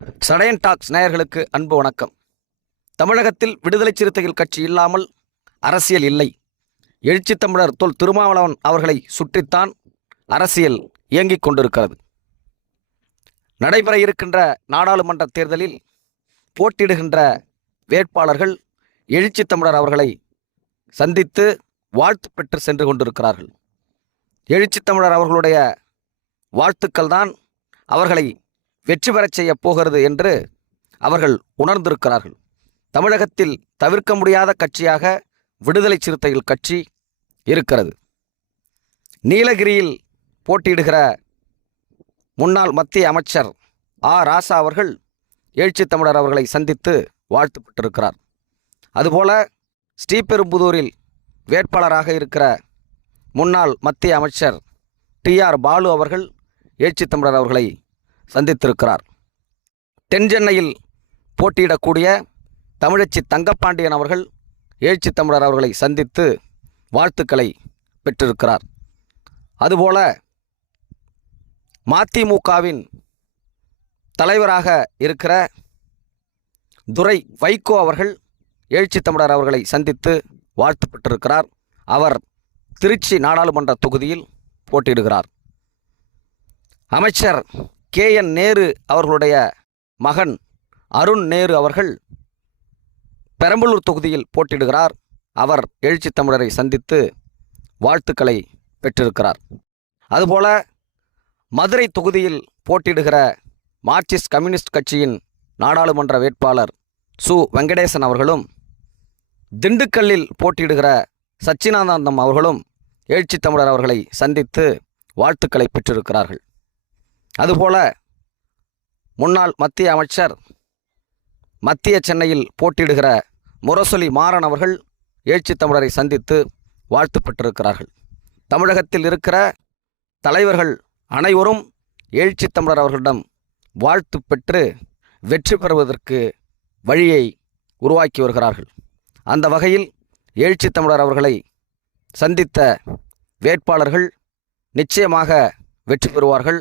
சடையன் tax நேயர்களுக்கு அன்பு வணக்கம். தமிழகத்தில் விடுதலை சிறுத்தைகள் கட்சி இல்லாமல் அரசியல் இல்லை. எழுச்சித் தமிழர் தொல் திருமாவளவன் அவர்களை சுற்றித்தான் அரசியல் இயங்கிக் கொண்டிருக்கிறது. நடைபெற இருக்கின்ற நாடாளுமன்ற தேர்தலில் போட்டியிடுகின்ற வேட்பாளர்கள் எழுச்சித் தமிழர் அவர்களை சந்தித்து வாழ்த்து பெற்று சென்று கொண்டிருக்கிறார்கள். எழுச்சித் தமிழர் அவர்களுடைய வாழ்த்துக்கள் தான் அவர்களை வெற்றி பெறச் செய்ய போகிறது என்று அவர்கள் உணர்ந்திருக்கிறார்கள். தமிழகத்தில் தவிர்க்க முடியாத கட்சியாக விடுதலை சிறுத்தைகள் கட்சி இருக்கிறது. நீலகிரியில் போட்டியிடுகிற முன்னாள் மத்திய அமைச்சர் ராசா அவர்கள் எழுச்சித் தமிழர் அவர்களை சந்தித்து வாழ்த்து பெற்றிருக்கிறார். அதுபோல ஸ்ரீபெரும்புதூரில் வேட்பாளராக இருக்கிற முன்னாள் மத்திய அமைச்சர் பாலு அவர்கள் எழுச்சித் தமிழர் அவர்களை சந்தித்திருக்கிறார். தென்சென்னையில் போட்டியிடக்கூடிய தமிழச்சி தங்கப்பாண்டியன் அவர்கள் எழுச்சித் தமிழர் அவர்களை சந்தித்து வாழ்த்துக்களை பெற்றிருக்கிறார். அதுபோல மதிமுகவின் தலைவராக இருக்கிற துரை வைகோ அவர்கள் எழுச்சித் தமிழர் அவர்களை சந்தித்து வாழ்த்து பெற்றிருக்கிறார். அவர் திருச்சி நாடாளுமன்ற தொகுதியில் போட்டியிடுகிறார். அமைச்சர் KN நேரு அவர்களுடைய மகன் அருண் நேரு அவர்கள் பெரம்பலூர் தொகுதியில் போட்டியிடுகிறார். அவர் எழுச்சித் தமிழரை சந்தித்து வாழ்த்துக்களை பெற்றிருக்கிறார். அதுபோல மதுரை தொகுதியில் போட்டியிடுகிற மார்க்சிஸ்ட் கம்யூனிஸ்ட் கட்சியின் நாடாளுமன்ற வேட்பாளர் வெங்கடேசன் அவர்களும், திண்டுக்கல்லில் போட்டியிடுகிற சச்சிதானந்தம் அவர்களும் எழுச்சித் தமிழர் அவர்களை சந்தித்து வாழ்த்துக்களை பெற்றிருக்கிறார்கள். அதுபோல முன்னாள் மத்திய அமைச்சர் மத்திய சென்னையில் போட்டியிடுகிற முரசொலி மாறன் அவர்கள் எழுச்சித் தமிழரை சந்தித்து வாழ்த்து பெற்றிருக்கிறார்கள். தமிழகத்தில் இருக்கிற தலைவர்கள் அனைவரும் எழுச்சித் தமிழர் அவர்களிடம் வாழ்த்து பெற்று வெற்றி பெறுவதற்கு வழியை உருவாக்கி வருகிறார்கள். அந்த வகையில் எழுச்சித் தமிழர் அவர்களை சந்தித்த வேட்பாளர்கள் நிச்சயமாக வெற்றி பெறுவார்கள்.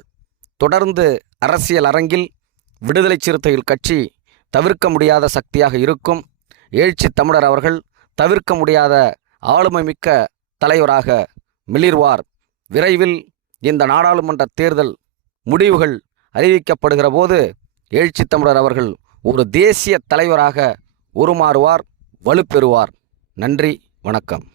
தொடர்ந்து அரசியல் அரங்கில் விடுதலை சிறுத்தைகள் கட்சி தவிர்க்க முடியாத சக்தியாக இருக்கும். எழுச்சித் தமிழர் அவர்கள் தவிர்க்க முடியாத ஆளுமை மிக்க தலைவராக மிளிர்வார். விரைவில் இந்த நாடாளுமன்ற தேர்தல் முடிவுகள் அறிவிக்கப்படுகிற போது எழுச்சித் தமிழர் அவர்கள் ஒரு தேசிய தலைவராக உருமாறுவார், வலுப்பெறுவார். நன்றி, வணக்கம்.